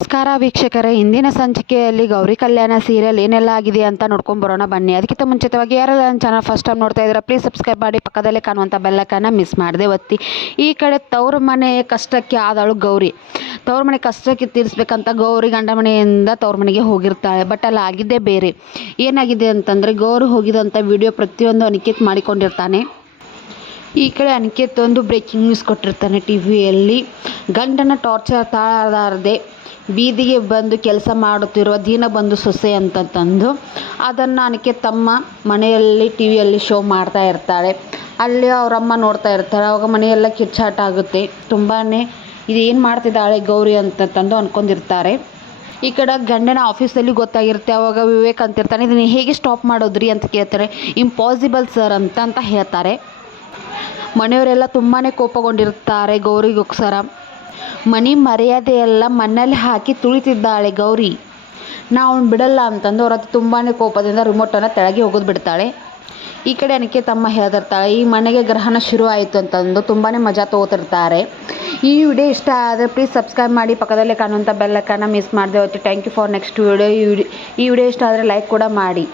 ನಮಸ್ಕಾರ ವೀಕ್ಷಕರೇ, ಇಂದಿನ ಸಂಚಿಕೆಯಲ್ಲಿ ಗೌರಿ ಕಲ್ಯಾಣ ಸೀರಿಯಲ್ ಏನೆಲ್ಲ ಆಗಿದೆ ಅಂತ ನೋಡ್ಕೊಂಡು ಬರೋಣ ಬನ್ನಿ. ಅದಕ್ಕಿಂತ ಮುಂಚಿತವಾಗಿ ಯಾರೆಲ್ಲ ನನ್ನ ಚಾನಲ್ ಫಸ್ಟ್ ಟೈಮ್ ನೋಡ್ತಾ ಇದ್ದೀರಾ ಪ್ಲೀಸ್ ಸಬ್ಸ್ಕ್ರೈಬ್ ಮಾಡಿ, ಪಕ್ಕದಲ್ಲೇ ಕಾಣುವಂಥ ಬೆಲ್ಲೈಕನ್ನ ಮಿಸ್ ಮಾಡದೆ ಒತ್ತಿ. ಈ ಕಡೆ ತವ್ರ ಮನೆ ಕಷ್ಟಕ್ಕೆ ಆದಳು ಗೌರಿ. ತವ್ರ ಮನೆ ಕಷ್ಟಕ್ಕೆ ತೀರಿಸ್ಬೇಕಂತ ಗೌರಿ ಗಂಡ ಮನೆಯಿಂದ ತವ್ರ ಮನೆಗೆ ಹೋಗಿರ್ತಾಳೆ. ಬಟ್ ಅಲ್ಲಿ ಆಗಿದ್ದೇ ಬೇರೆ. ಏನಾಗಿದೆ ಅಂತಂದರೆ, ಗೌರಿ ಹೋಗಿದಂಥ ವಿಡಿಯೋ ಪ್ರತಿಯೊಂದು ಅನಿಕೇತ್ ಮಾಡಿಕೊಂಡಿರ್ತಾನೆ. ಈ ಕಡೆ ಅನಿಕೇತ್ ಒಂದು ಬ್ರೇಕಿಂಗ್ ನ್ಯೂಸ್ ಕೊಟ್ಟಿರ್ತಾನೆ ಟಿವಿಯಲ್ಲಿ. ಗಂಡನ ಟಾರ್ಚರ್ ತಾಳಲಾರದೆ ಬೀದಿಗೆ ಬಂದು ಕೆಲಸ ಮಾಡುತ್ತಿರುವ ದೀನಬಂಧು ಸೊಸೆ ಅಂತಂದು ಅದನ್ನು ಅನಿಕೇತ್ ತಮ್ಮ ಮನೆಯಲ್ಲಿ ಟಿವಿಯಲ್ಲಿ ಶೋ ಮಾಡ್ತಾ ಇರ್ತಾಳೆ. ಅಲ್ಲಿ ಅವರಮ್ಮ ನೋಡ್ತಾ ಇರ್ತಾಳೆ. ಅವಾಗ ಮನೆಯೆಲ್ಲ ಕಿಚ್ಚಾಟ ಆಗುತ್ತೆ. ತುಂಬಾ ಇದು ಏನು ಮಾಡ್ತಿದ್ದಾಳೆ ಗೌರಿ ಅಂತಂದು ಅಂದ್ಕೊಂಡಿರ್ತಾರೆ. ಈ ಕಡೆ ಗಂಡನ ಆಫೀಸಲ್ಲಿ ಗೊತ್ತಾಗಿರುತ್ತೆ. ಅವಾಗ ವಿವೇಕ್ ಅಂತಿರ್ತಾನೆ, ಇದನ್ನು ಹೇಗೆ ಸ್ಟಾಪ್ ಮಾಡೋದ್ರಿ ಅಂತ ಕೇಳ್ತಾರೆ. ಇಂಪಾಸಿಬಲ್ ಸರ್ ಅಂತ ಹೇಳ್ತಾರೆ. ಮನೆಯವರೆಲ್ಲ ತುಂಬಾ ಕೋಪಗೊಂಡಿರ್ತಾರೆ ಗೌರಿಗೋಸ್ಕರ. ಮನೆ ಮರ್ಯಾದೆ ಎಲ್ಲ ಮಣ್ಣಲ್ಲಿ ಹಾಕಿ ತುಳಿತಿದ್ದಾಳೆ ಗೌರಿ, ನಾವು ಬಿಡಲ್ಲ ಅಂತಂದು ಅವ್ರ ಹತ್ರ ತುಂಬಾ ಕೋಪದಿಂದ ರಿಮೋಟನ್ನು ತೆಳಗೆ ಹೋಗೋದು ಬಿಡ್ತಾಳೆ. ಈ ಕಡೆ ಅನಿಕೇತ್ ತಮ್ಮ ಹೇಳ್ತಿರ್ತಾಳೆ, ಈ ಮನೆಗೆ ಗ್ರಹಣ ಶುರು ಆಯಿತು ಅಂತಂದು ತುಂಬಾ ಮಜಾ ತಗೋತಿರ್ತಾರೆ. ಈ ವಿಡಿಯೋ ಇಷ್ಟ ಆದರೆ ಪ್ಲೀಸ್ ಸಬ್ಸ್ಕ್ರೈಬ್ ಮಾಡಿ, ಪಕ್ಕದಲ್ಲೇ ಕಾಣುವಂಥ ಬೆಲ್ಲೈಕನ್ನ ಮಿಸ್ ಮಾಡದೆ ಹೋಯ್ತು. Thank you for next video. ಈ ವಿಡಿಯೋ ಇಷ್ಟ ಆದರೆ ಲೈಕ್ ಕೂಡ ಮಾಡಿ.